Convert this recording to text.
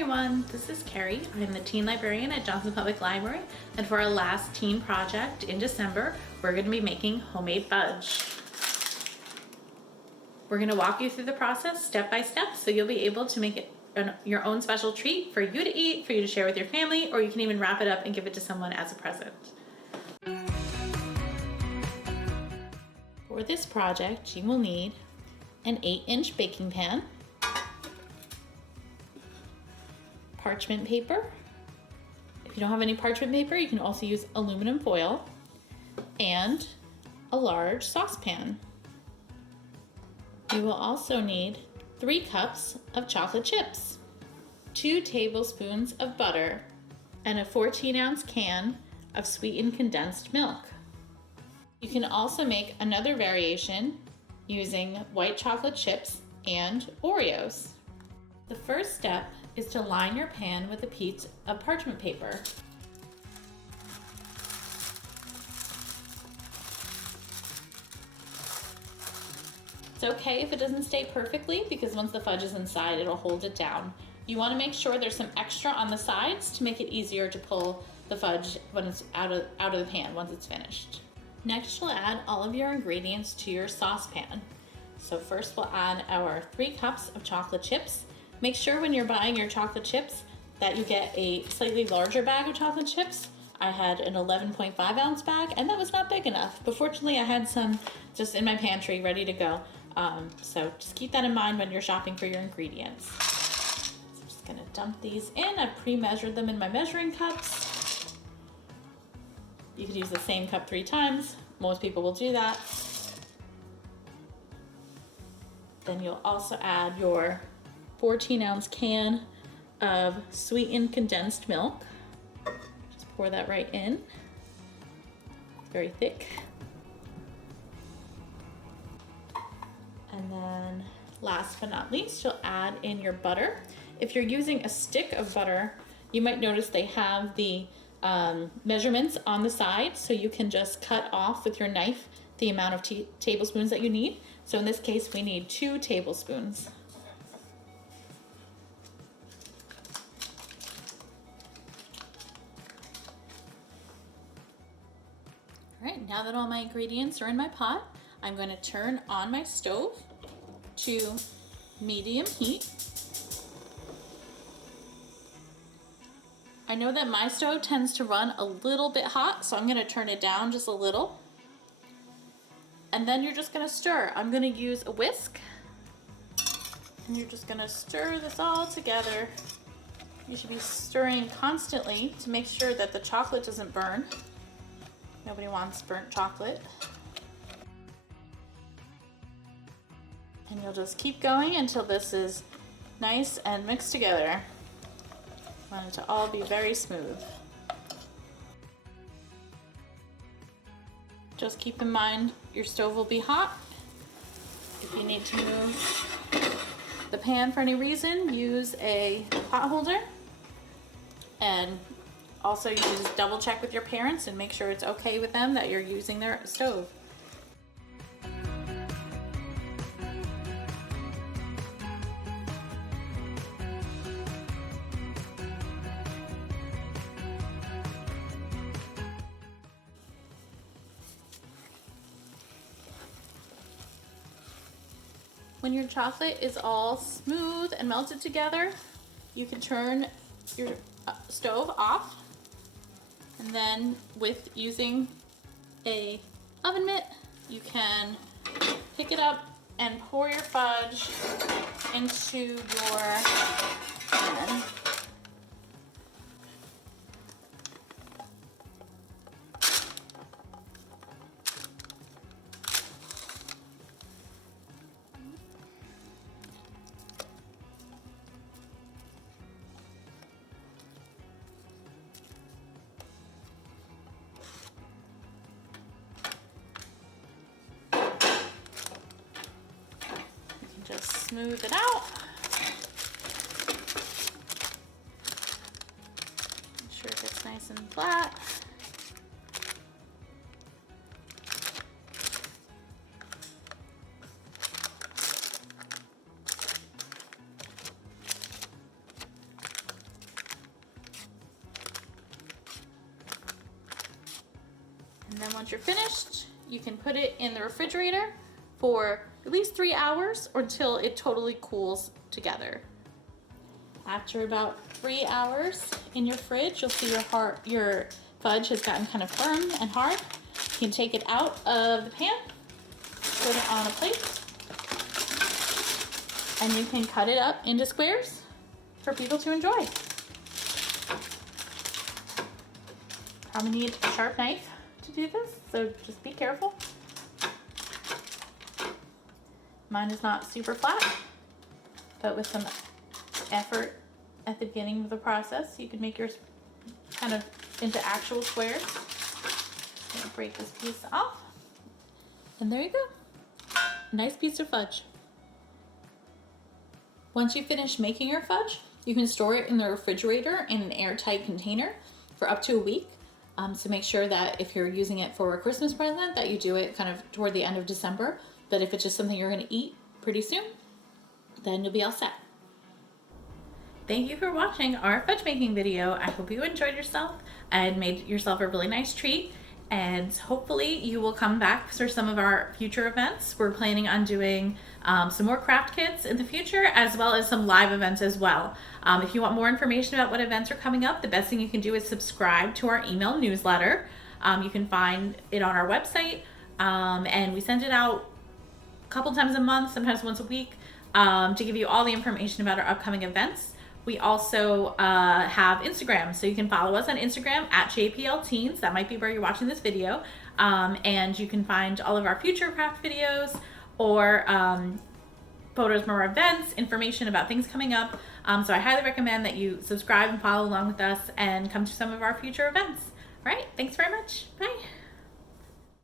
everyone, this is Carrie. I'm the teen librarian at Johnson Public Library, and for our last teen project in December, we're going to be making homemade fudge. We're going to walk you through the process step by step so you'll be able to make it your own special treat for you to eat, for you to share with your family, or you can even wrap it up and give it to someone as a present. For this project, you will need an 8-inch baking pan, parchment paper. If you don't have any parchment paper, you can also use aluminum foil, and a large saucepan. You will also need 3 cups of chocolate chips, 2 tablespoons of butter, and a 14-ounce can of sweetened condensed milk. You can also make another variation using white chocolate chips and Oreos. The first step is to line your pan with a piece of parchment paper. It's okay if it doesn't stay perfectly because once the fudge is inside, it'll hold it down. You want to make sure there's some extra on the sides to make it easier to pull the fudge when it's out of the pan once it's finished. Next, you'll add all of your ingredients to your saucepan. So first we'll add our 3 cups of chocolate chips. Make sure when you're buying your chocolate chips that you get a slightly larger bag of chocolate chips. I had an 11.5 ounce bag and that was not big enough, but fortunately I had some just in my pantry ready to go. So just keep that in mind when you're shopping for your ingredients. So I'm just gonna dump these in. I've pre-measured them in my measuring cups. You could use the same cup 3 times. Most people will do that. Then you'll also add your 14-ounce can of sweetened condensed milk. Just pour that right in. Very thick. And then last but not least, you'll add in your butter. If you're using a stick of butter, you might notice they have the measurements on the side, so you can just cut off with your knife the amount of tablespoons that you need. So in this case, we need 2 tablespoons. All right, now that all my ingredients are in my pot, I'm going to turn on my stove to medium heat. I know that my stove tends to run a little bit hot, so I'm going to turn it down just a little. And then you're just going to stir. I'm going to use a whisk. And you're just going to stir this all together. You should be stirring constantly to make sure that the chocolate doesn't burn. Nobody wants burnt chocolate. And you'll just keep going until this is nice and mixed together. I want it to all be very smooth. Just keep in mind your stove will be hot. If you need to move the pan for any reason, use a pot holder. And also you just double check with your parents and make sure it's okay with them that you're using their stove. When your chocolate is all smooth and melted together, you can turn your stove off, and then with using a oven mitt, you can pick it up and pour your fudge into your pan. Just smooth it out. Make sure it gets nice and flat. once you're finished, you can put it in the refrigerator for at least 3 hours or until it totally cools together. After about 3 hours in your fridge, you'll see your fudge has gotten kind of firm and hard. You can take it out of the pan, put it on a plate, and you can cut it up into squares for people to enjoy. Probably need a sharp knife to do this, so just be careful. Mine is not super flat, but with some effort at the beginning of the process, you can make yours kind of into actual squares. I'm gonna break this piece off, and there you go. Nice piece of fudge. Once you finish making your fudge, you can store it in the refrigerator in an airtight container for up to a week. So make sure that if you're using it for a Christmas present, that you do it kind of toward the end of December. But if it's just something you're gonna eat pretty soon, then you'll be all set. Thank you for watching our fudge making video. I hope you enjoyed yourself and made yourself a really nice treat. And hopefully you will come back for some of our future events. We're planning on doing some more craft kits in the future, as well as some live events as well. If you want more information about what events are coming up, the best thing you can do is subscribe to our email newsletter. You can find it on our website, and we send it out a couple times a month, sometimes once a week, to give you all the information about our upcoming events. We also have Instagram, so you can follow us on Instagram at JPL Teens. That might be where you're watching this video. And you can find all of our future craft videos or photos from our events, information about things coming up. So I highly recommend that you subscribe and follow along with us and come to some of our future events. All right, thanks very much. Bye.